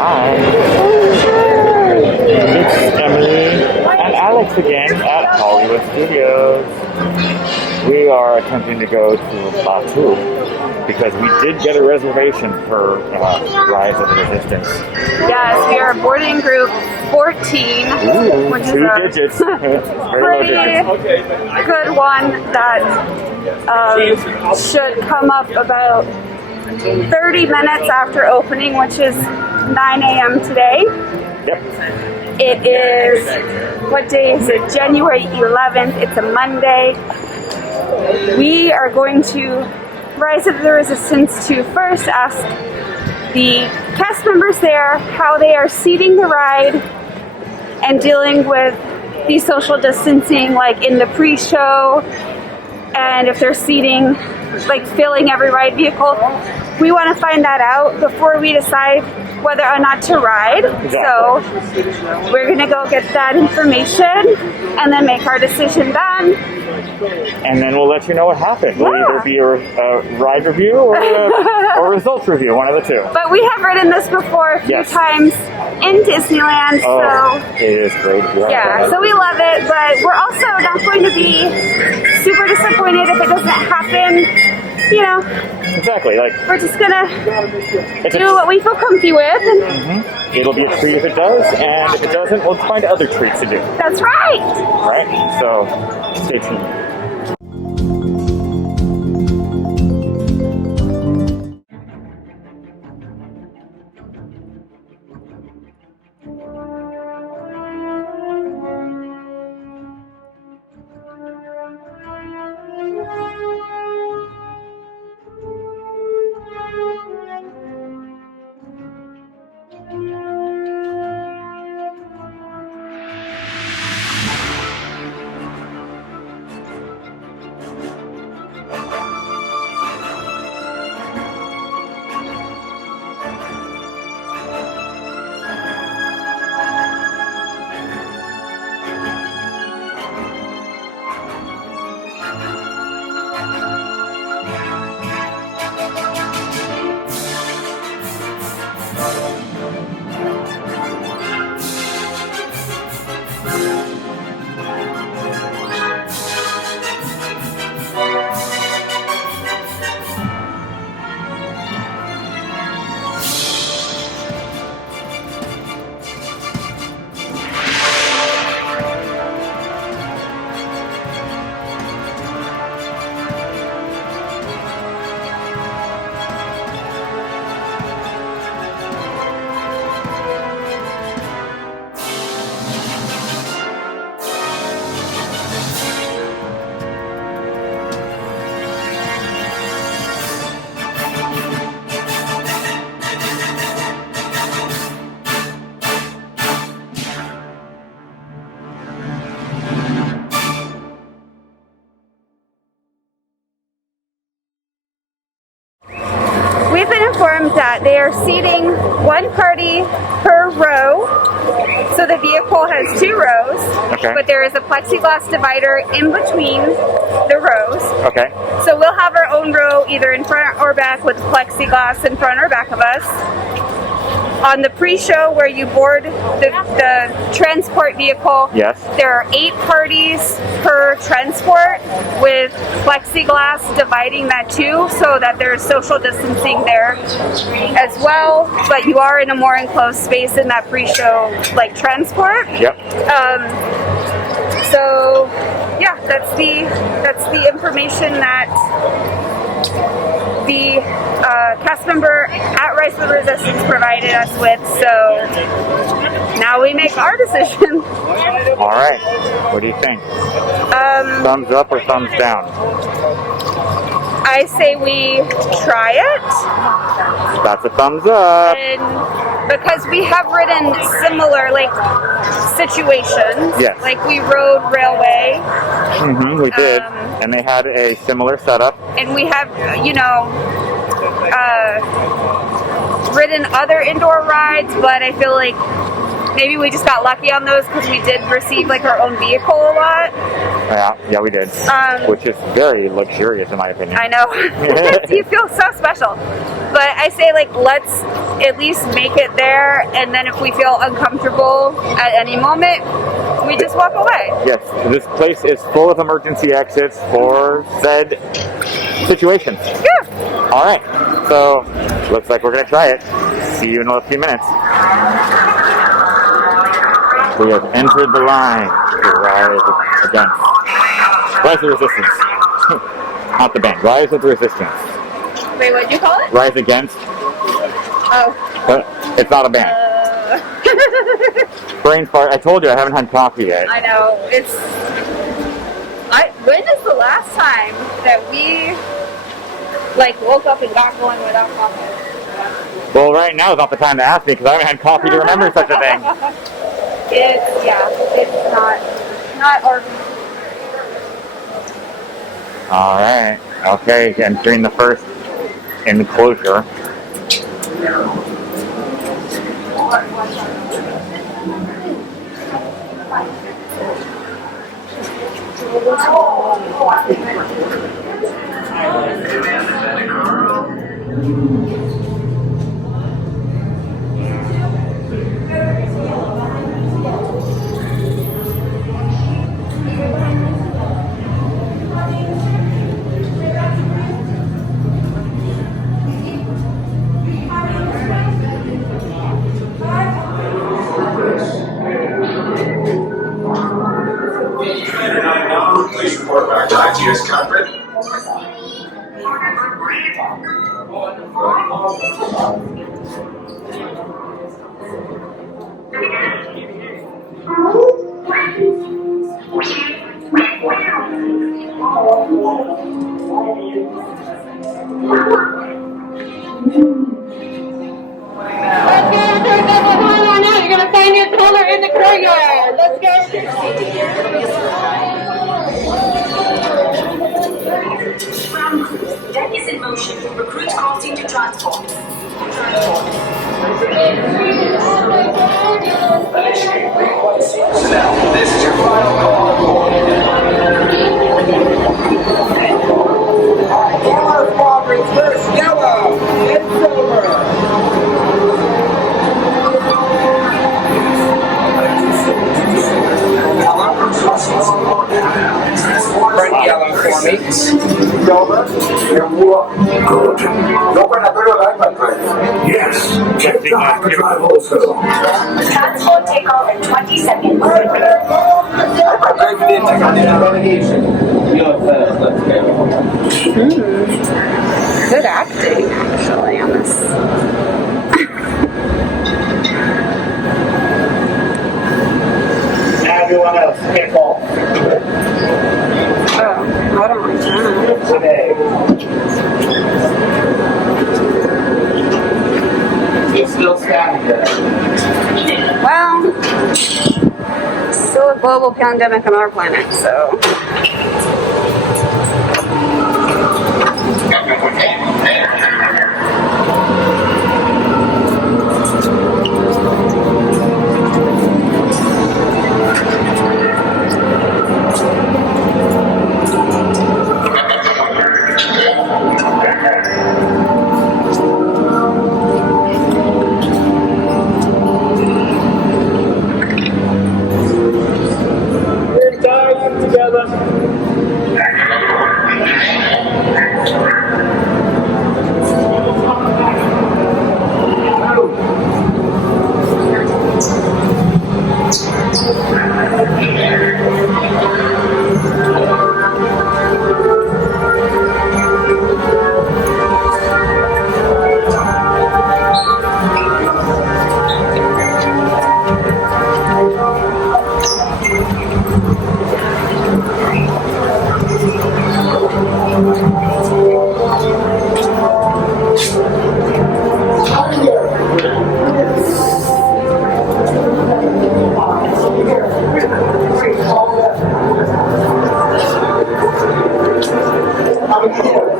Hi. It's Emily and Alex again at Hollywood Studios. We are attempting to go to Batu because we did get a reservation for Rise of the Resistance. Yes, we are boarding group 14, Ooh, which is two a digits. Very low digits. good one that should come up about 30 minutes after opening, which is 9 a.m. today. Yep. It is, what day is it? January 11th. It's a Monday. We are going to Rise of the Resistance to first ask the cast members there how they are seating the ride and dealing with the social distancing, like in the pre-show, and if they're seating, like filling every ride vehicle. We want to find that out before we decide whether or not to ride. Exactly. So we're going to go get that information and then make our decision then. And then we'll let you know what happened. We'll either be a ride review or a results review, one of the two. But we have ridden this before a few times in Disneyland, so it is great. yeah, so we love it, but we're also not going to be super disappointed if it doesn't happen. You know, exactly. Like we're just gonna do what we feel comfy with. And it'll be a treat if it does, and if it doesn't, we'll find other treats to do. That's right. Right? So stay tuned. We've been informed that they are seating one party per row. So the vehicle has 2 rows, but there is a plexiglass divider in between the rows. Okay. So we'll have our own row either in front or back with plexiglass in front or back of us. On the pre-show where you board the transport vehicle, there are 8 parties per transport with plexiglass dividing that too, so that there's social distancing there as well, but you are in a more enclosed space in that pre-show like transport. So yeah, that's the information that the cast member at Rise of the Resistance provided us with, so now we make our decision. Alright, what do you think? Thumbs up or thumbs down? I say we try it. That's a thumbs up. And because we have ridden similar situations. Like we rode railway. We did. And they had a similar setup. And we have, ridden other indoor rides, but I feel like maybe we just got lucky on those because we did receive our own vehicle a lot. Yeah, we did. Which is very luxurious in my opinion. I know. You feel so special. But I say, like, let's at least make it there, and then if we feel uncomfortable at any moment, we just walk away. Yes, this place is full of emergency exits for said situations. Yeah. All right, so looks like we're gonna try it. See you in a few minutes. We have entered the line to rise against. Rise the resistance. Not the band. Rise with the resistance. Wait, what'd you call it? Rise against. Oh. But it's not a band. Brain fart. I told you I haven't had coffee yet. I know. When is the last time that we woke up and got going without coffee? Well, right now is not the time to ask me because I haven't had coffee to remember such a thing. It's not our. All right. Okay, entering the first enclosure. Please report back to ITS cockpit. You're gonna find your color in the courtyard. Let's go. Deck is in motion. Recruits crossing to transport. Now, this is your final call. Yellow squadrons first, yellow, and silver. Print yellow for me. Silver, and blue. Good. Open a bit of iPad drive. Yes, check the iPad also. Transport takeoff in 20 seconds. iPad drive didn't take on the navigation. You're first, let's go. Good acting, actually, on this. Now everyone else, pick off. Oh, I don't like that. Today. You're still standing there. Well, still a global pandemic on our planet, so. Together.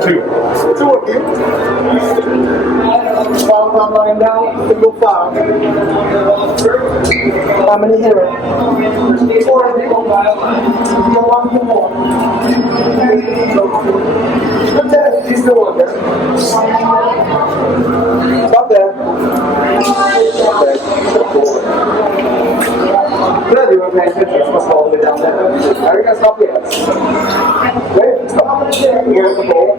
Two of you. While I'm lying down, single file. How many here? 4 people. 1 more. Here's the goal.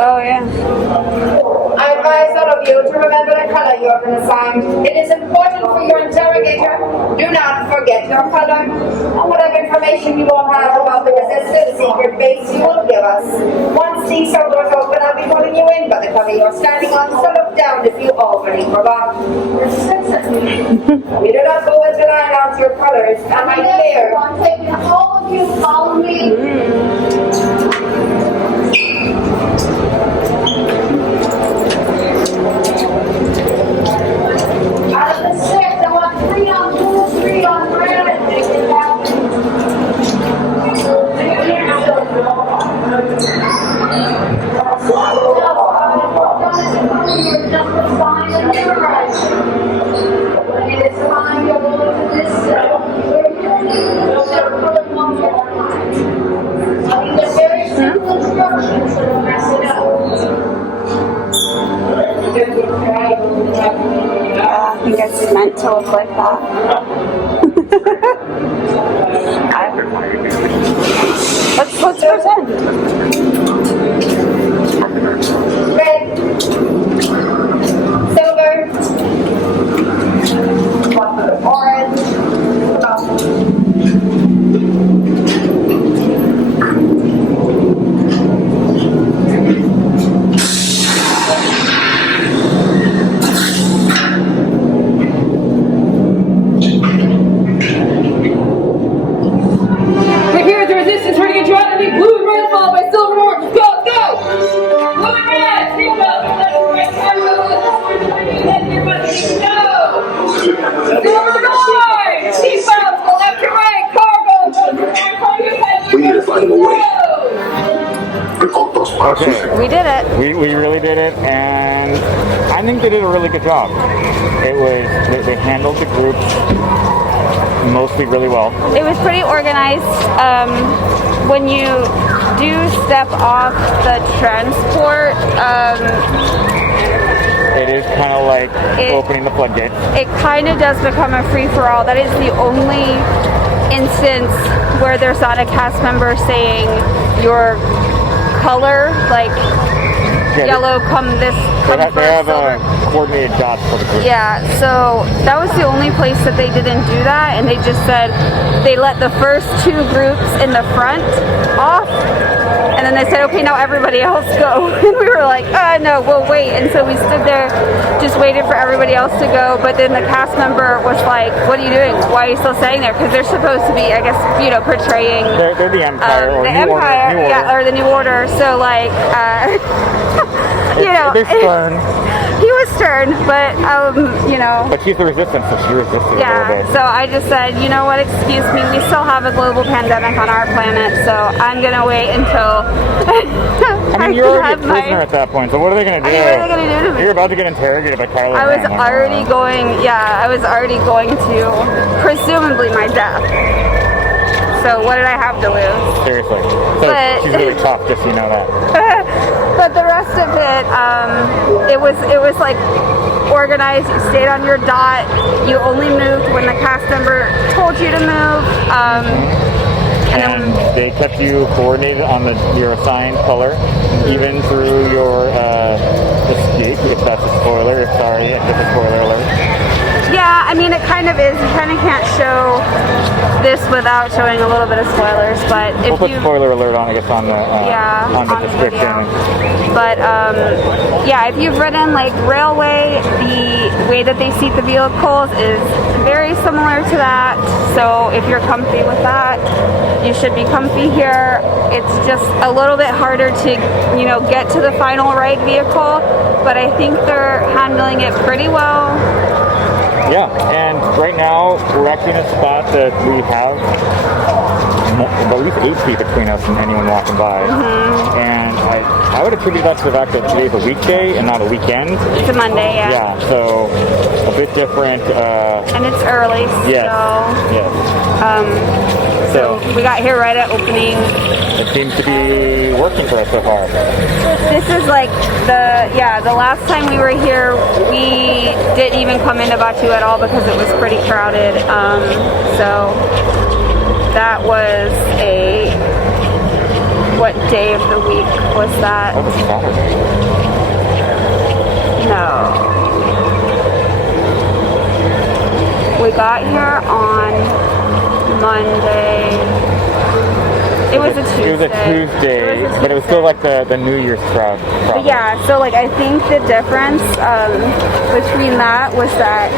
Oh yeah. I advise all of you to remember the color you have been assigned. It is important for your interrogator. Do not forget your color. And whatever information you will have about the resistance secret base you will give us. Once these doors open, I'll be putting you in by the color you're standing on, so look down if you already forgot. We do not go until I announce your colors. Am I clear? I'm taking all of you follow me. Out of the 6, I want 3 on blue, 3 on red. I think it's meant to look like that. Let's pretend. Red, silver, orange, We're here at the resistance. We're to get you out of the blue and red followed by silver and orange. Go, go! Blue and red. Seatbelt. Left and right. Go! Silver and orange. Seatbelts. Go left and right. Cargo. We need to find a way. Okay. We did it. We really did it, and I think they did a really good job. It was they handled the groups mostly really well. It was pretty organized. When you do step off the transport, It is kind of like opening the floodgates. it kind of does become a free-for-all. That is the only instance where there's not a cast member saying your color, like yellow come this, come They first, have silver. coordinated dots for the group. Yeah, so that was the only place that they didn't do that, and they just said they let the first 2 groups in the front off, and then they said, okay, now everybody else go. And we were like, no, we'll wait. And so we stood there, just waited for everybody else to go, but then the cast member was like, what are you doing? Why are you still staying there? Because they're supposed to be, I guess, portraying They're the Empire or the New Empire, Order. yeah, or the New Order. So like, They're stern. he was stern, but But she's the resistance, so she resisted a little yeah. bit. So I just said, you know what? Excuse me, we still have a global pandemic on our planet, so I'm gonna wait until. I mean, you're already a prisoner at that point, so what are they going to do? I mean, what are they gonna do to me? You're about to get interrogated by Carla. I was already going to, presumably my death. So what did I have to lose? Seriously. So But- she's really tough, just so you know that. But the rest of it, it was like organized. You stayed on your dot. You only moved when the cast member told you to move. And they kept you coordinated on your assigned color, even through your escape, if that's a spoiler. Sorry, if it's a spoiler alert. Yeah, I mean, it kind of is. You kind of can't show this without showing a little bit of spoilers, but if We'll put you... spoiler alert on, I guess, on the on the description. video. But yeah, if you've ridden like railway, the way that they seat the vehicles is very similar to that. So if you're comfy with that, you should be comfy here. It's just a little bit harder to, get to the final ride vehicle, but I think they're handling it pretty well. Yeah, and right now we're actually in a spot that we have at least 8 feet between us and anyone walking by. And I would attribute that to the fact that today's a weekday and not a weekend. It's a Monday, yeah. Yeah, so a bit different. And it's early, Yes. So we got here right at opening. It seems to be working for us so far. This is like the last time we were here, we didn't even come into Batu at all because it was pretty crowded. So that was what day of the week was that? That was Saturday. No. We got here on Monday. It was a Tuesday. It was a Tuesday, but it was still like the New Year's crowd. But yeah, so like I think the difference between that was that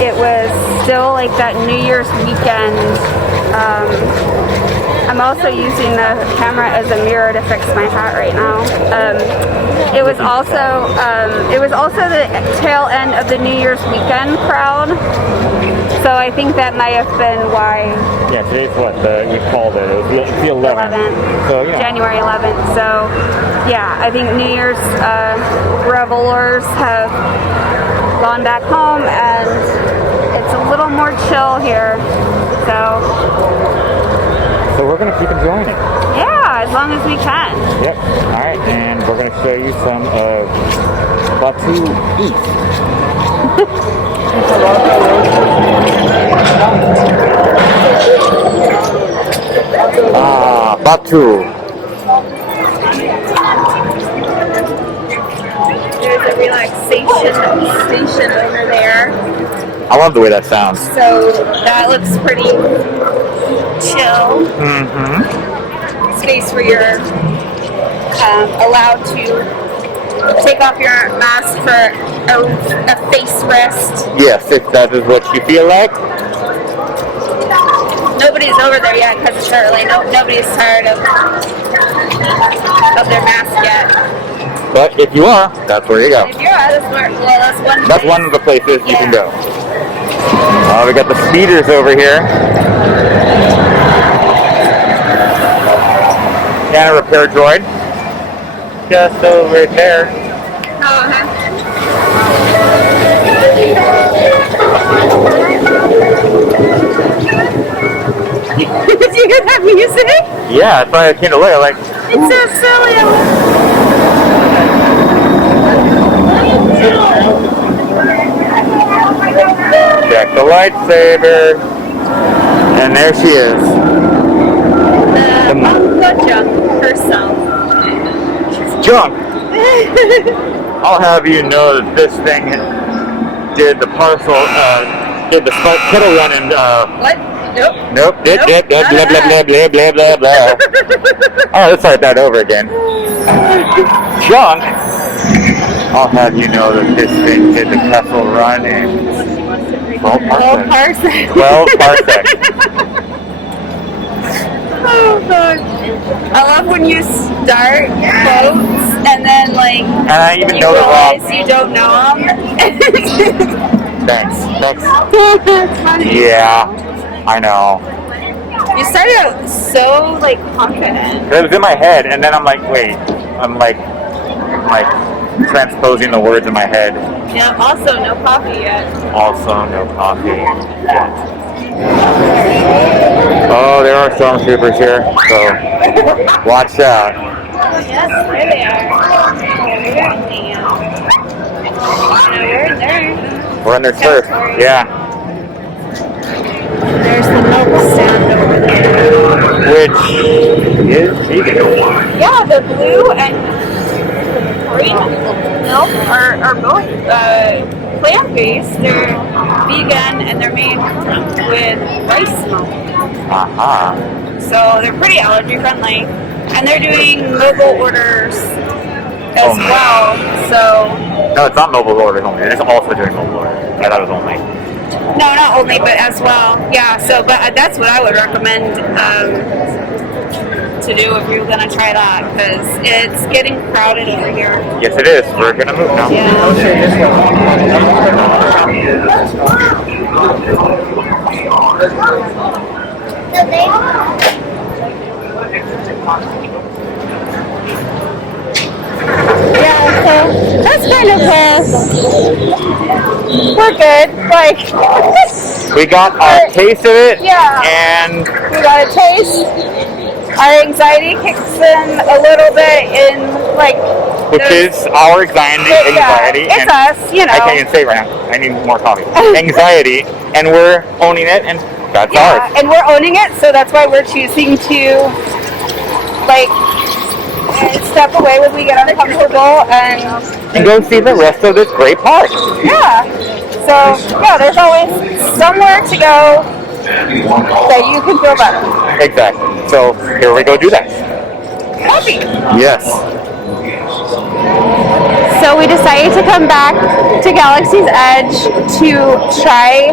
it was still like that New Year's weekend. I'm also using the camera as a mirror to fix my hat right now. It was also the tail end of the New Year's weekend crowd. So I think that might have been why. Yeah, today's what we called it. It was the 11th. So yeah. January 11th. So yeah, I think New Year's revelers have gone back home and it's a little more chill here. So we're gonna keep enjoying it. Yeah, as long as we can. Yep. All right, and we're gonna show you some of Batu East. Batu. There's a relaxation station over there. I love the way that sounds. So that looks pretty chill. Space where you're allowed to take off your mask for a face rest. Yes, if that is what you feel like. Nobody's over there yet because it's early. Nobody's tired of their mask yet. But if you are, that's where you go. If you're that's one. That's one of the places you can go. We got the speeders over here. And a repair droid. Just over there. Did you hear that music? Yeah, that's why I came to look. Like, it's so silly. Check the lightsaber. And there she is. The junk herself. Junk! I'll have you know that this thing did the kettle run and What? Nope. Blah, blah, blah, blah, blah, blah, blah. Oh, let's start that over again. Junk! I'll have you know that this thing did the Kessel run in 12 parsecs. 12 parsecs. Oh god. I love when you start quotes and then like and I even you know realize you don't know them. Thanks. It's funny. Yeah, I know. You started out so like confident. It was in my head, and then I'm like, wait, I'm like transposing the words in my head. Yeah. Also, no coffee yet. Also, no coffee yet. Oh, there are stormtroopers here, so watch out. Yes, there they are. We're in their turf. Yeah. There's the milk stand over there. Which is vegan. Yeah, the blue and the green milk are both plant-based. They're vegan and they're made with rice milk. So they're pretty allergy friendly. And they're doing mobile orders as well. So no, it's not mobile orders only. It's also doing mobile orders. I thought it was only. no, not only, but as well. Yeah. So, but that's what I would recommend. to do if you're gonna try that, because it's getting crowded over here. Yes, it is. We're gonna move now. Yeah, so that's kind of we're good. Like We got a taste of it, Yeah. and we got a taste. Our anxiety kicks in a little bit in like which is our anxiety, it's and us, you know. I can't even say it right now. I need more coffee. Anxiety, and we're owning it, and that's ours. And we're owning it, so that's why we're choosing to like step away when we get uncomfortable and go see the rest of this great park. yeah. So yeah, there's always somewhere to go that you can feel better. Exactly. So here we go do that. Coffee. Yes. So we decided to come back to Galaxy's Edge to try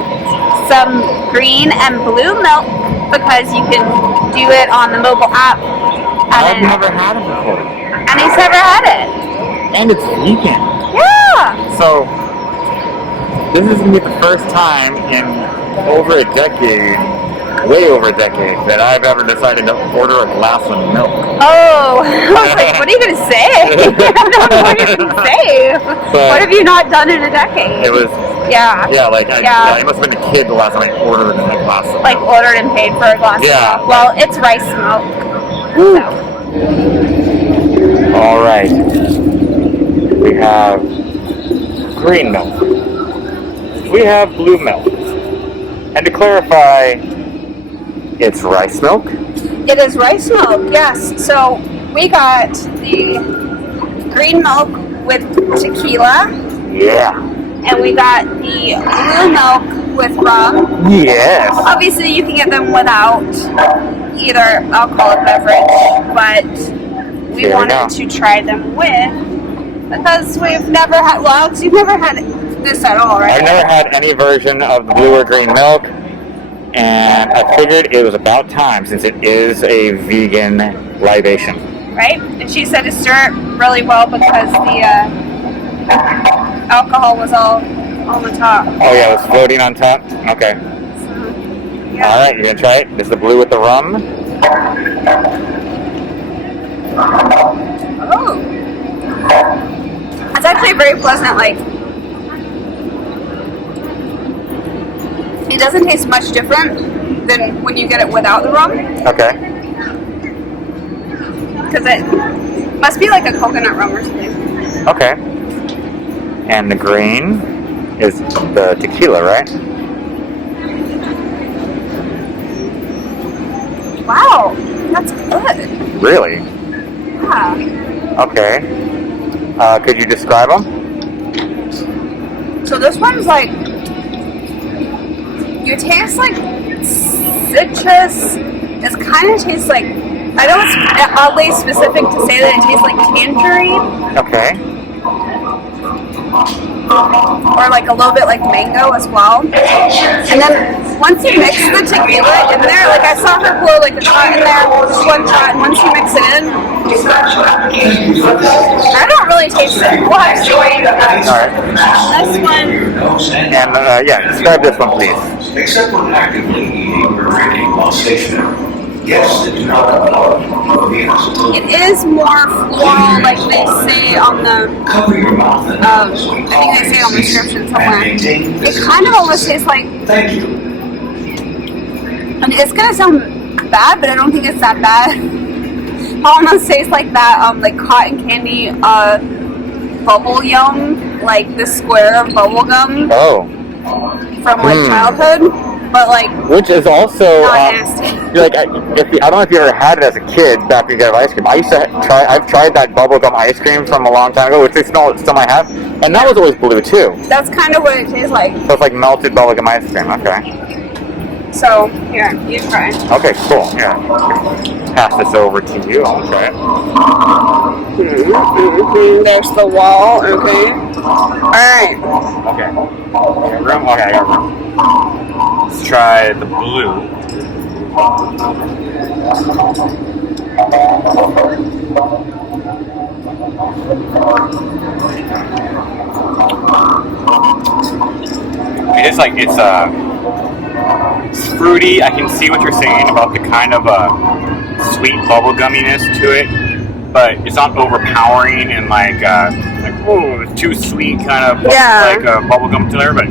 some green and blue milk because you can do it on the mobile app. I've never had it before. And he's never had it. And it's vegan. Yeah. So this is going to be the first time in over a decade, way over a decade, that I've ever decided to order a glass of milk. Oh, I was like, what are you going to say? I don't know what you're going to say. But what have you not done in a decade? It was, yeah, I must have been a kid the last time I ordered a glass of milk. Like ordered and paid for a glass of milk. Well, it's rice milk. So. All right. We have green milk. We have blue milk. And to clarify, it's rice milk? It is rice milk, yes. So we got the green milk with tequila. Yeah. And we got the blue milk with rum. Yes. Obviously, you can get them without either alcoholic beverage, but we wanted to try them with because we've never had. Well, Alex, you've never had this at all, right? I've never had any version of the blue or green milk, and I figured it was about time since it is a vegan libation. Right? And she said to stir it really well because the alcohol was all on the top. Oh yeah, it was floating on top? Okay. Yeah. Alright, you're gonna try it? This is the blue with the rum. Oh. It's actually very pleasant, like it doesn't taste much different than when you get it without the rum. Okay. Because it must be like a coconut rum or something. Okay. And the green is the tequila, right? Wow, that's good. Really? Yeah. Okay. Could you describe them? So this one's like, you taste like citrus. It kind of tastes like, I know it's oddly specific to say that it tastes like tangerine. Okay. Or like a little bit like mango as well. And then once you mix the tequila in there, like I saw her pour like a shot in there, just one shot, and once you mix it in, I don't really taste it. We'll have to see. Alright. This one. And yeah, describe this one please. Except when actively eating or drinking while stationary. Yes, they do not allow It is more floral, like they say on the. cover your mouth and I think they say on the description somewhere. It kind of almost tastes like. Thank you. And it's gonna sound bad, but I don't think it's that bad. It almost tastes like that, like cotton candy, bubble yum, like the square of bubble gum. Oh. From like childhood. But like, which is also not nasty. like I don't know if you ever had it as a kid back when you got ice cream. I've tried that bubblegum ice cream from a long time ago, which I still might have, and that was always blue too. That's kind of what it tastes like. So it's like melted bubblegum ice cream. Okay. So here, you try. Okay, cool. Here, pass this over to you. I'll try it. There's the wall. Okay. All right. Okay. Okay, room. Okay, I got room. Let's try the blue. It's like it's fruity. I can see what you're saying about the kind of sweet bubble gumminess to it, but it's not overpowering and like oh, it's too sweet kind of like a bubblegum flavor, but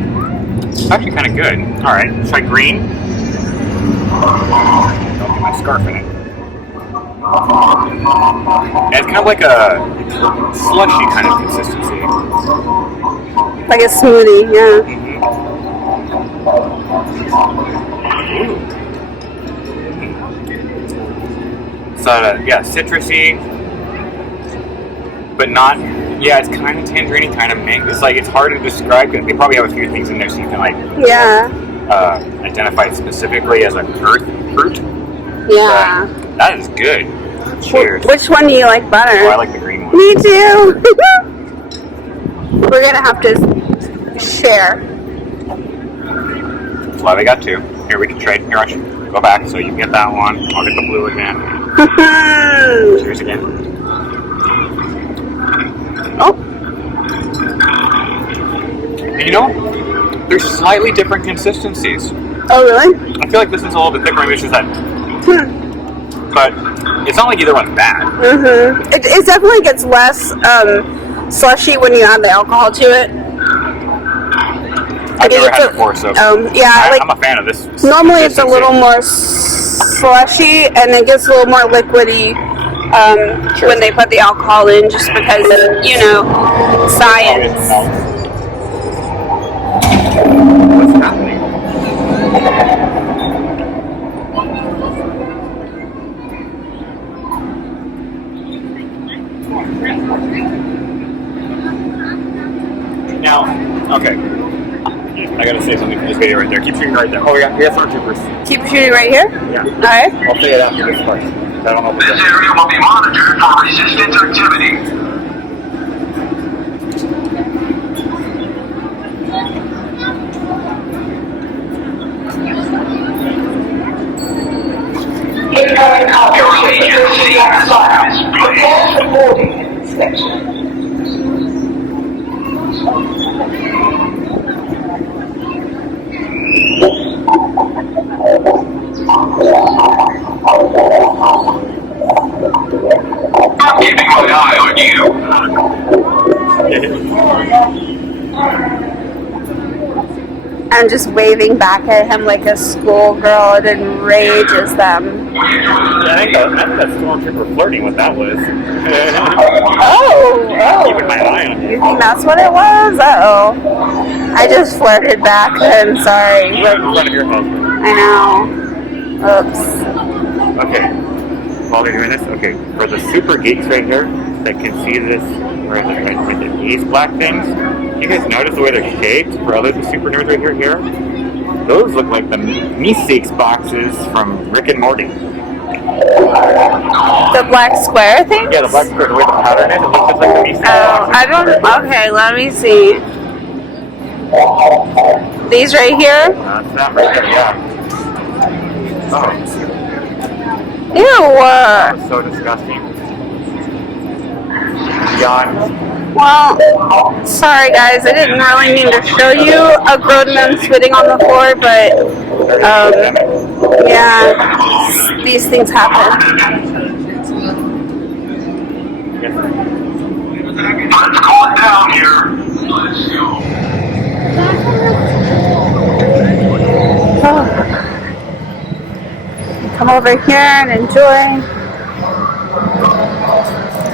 it's actually kind of good. All right, let's try green. Don't get my scarf in it. And it's kind of like a slushy kind of consistency. Like a smoothie, yeah. So yeah, citrusy, but not. Yeah, it's kind of tangerine, kind of mango. It's like it's hard to describe because they probably have a few things in there, so you can like identify it specifically as a fruit. Yeah, but that is good. Cheers. Which one do you like better? Oh, I like the green one. Me too. We're gonna have to share. That's why we got two. Here, we can trade. Here, I should go back so you can get that one. I'll get the blue again. Cheers again. Oh. You know, there's slightly different consistencies. Oh, really? I feel like this is a little bit thicker. Maybe it's just that. But it's not like either one's bad. It definitely gets less slushy when you add the alcohol to it. I've never had it before, so I'm a fan of this. Normally it's a little more slushy and it gets a little more liquidy when they put the alcohol in, just because, you know, science. What's happening? Now, okay. I gotta say something for this video right there. Keep shooting right there. Oh, yeah, here's our troopers. Keep shooting right here? Yeah. Alright. I'll say it after this part. I don't know if This area will be monitored for resistance activity. Your Legion C-5 prepare for boarding inspection. I'm keeping my eye on you. I'm just waving back at him like a schoolgirl. It enrages them. I think that stormtrooper flirting what that was. Oh. Keeping my eye on You him. think that's what it was? Uh-oh. I just flirted back then, sorry. Right in front of your husband. I know. Oops. Okay. While they're doing this, okay, for the super geeks right here that can see this, where is it, right, with these black things, you guys notice the way they're shaped for other super nerds right here? Those look like the Meeseeks boxes from Rick and Morty. The black square thing? Yeah, the black square, the way the pattern is, it looks just like the Meeseeks boxes. I don't, okay, let me see. These right here? That's that right there, yeah. Oh. Ew. That was so disgusting. Beyond. Well, sorry guys, I didn't really mean to show you a grown man spitting on the floor, but yeah, these things happen. Let's cool it down here. Let's go. Come over here and enjoy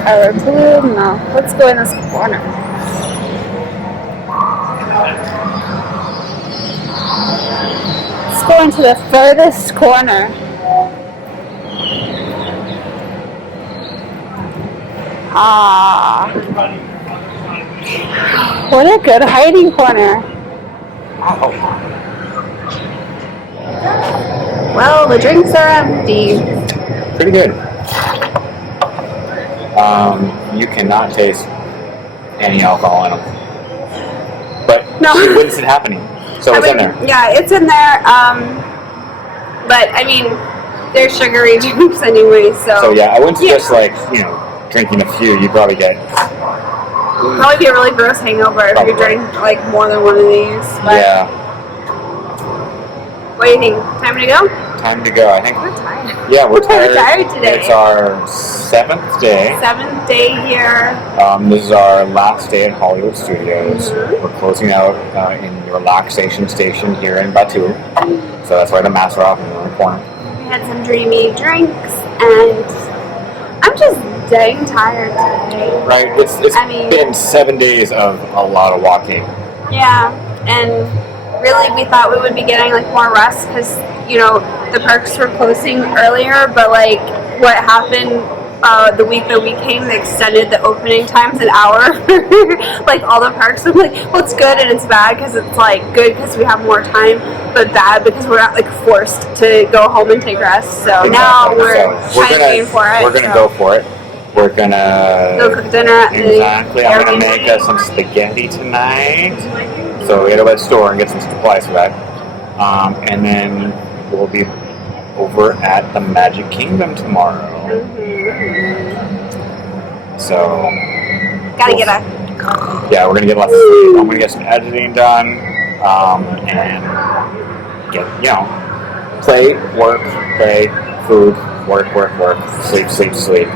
our food. No, let's go in this corner. Let's go into the furthest corner. Ah, what a good hiding corner. Well, the drinks are empty. Pretty good. You cannot taste any alcohol in them. But No. what's it happening? So it's in there. Yeah, it's in there. But I mean, they're sugary drinks anyway, So yeah, I wouldn't suggest drinking a few. You probably get probably be a really gross hangover if you drink like more than one of these. But yeah. what do you think? Time to go? Time to go. I think We're tired. Yeah, we're tired. We're tired today. It's our 7th day. 7th day here. This is our last day at Hollywood Studios. We're closing out in the relaxation station here in Batu. So that's why the masks are off in the corner. We had some dreamy drinks, and I'm just dang tired today. Right. It's been 7 days of a lot of walking. Yeah, and really we thought we would be getting like more rest because the parks were closing earlier, but like what happened the week that we came, they extended the opening times an hour. Like all the parks. I'm like, well, it's good and it's bad because it's like good because we have more time, but bad because we're not like forced to go home and take rest. So now we're trying to aim for it. We're gonna go for it. We're gonna go cook dinner at exactly. I'm gonna make us some spaghetti tonight. So we gotta go to the store and get some supplies for that. And then we'll be over at the Magic Kingdom tomorrow. So we're gonna get lots of sleep. I'm gonna get some editing done, and get play, work, play, food, work, sleep.